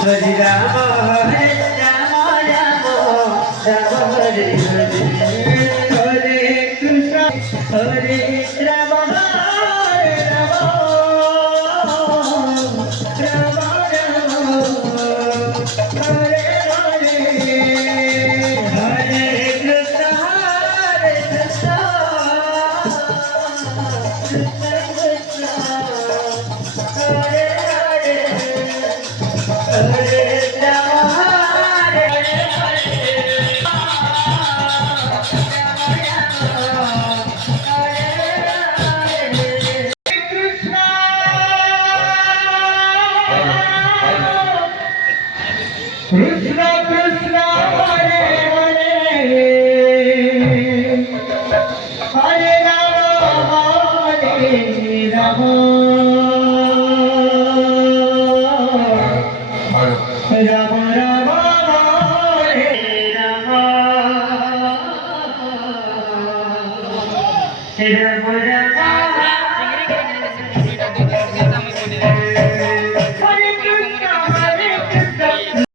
Hare Rama Hare Rama Rama Rama Hare Hare Hare Krishna Hare Rama Hare Rama Rama Rama Hare Hare Hare Krishna Hare Krishna Krishna Krishna Hare Hare Hare Rama Hare Krishna Krishna Krishna Hare Hare Hare Rama Hare Rama Rama Rama Hare Rama Rama Rama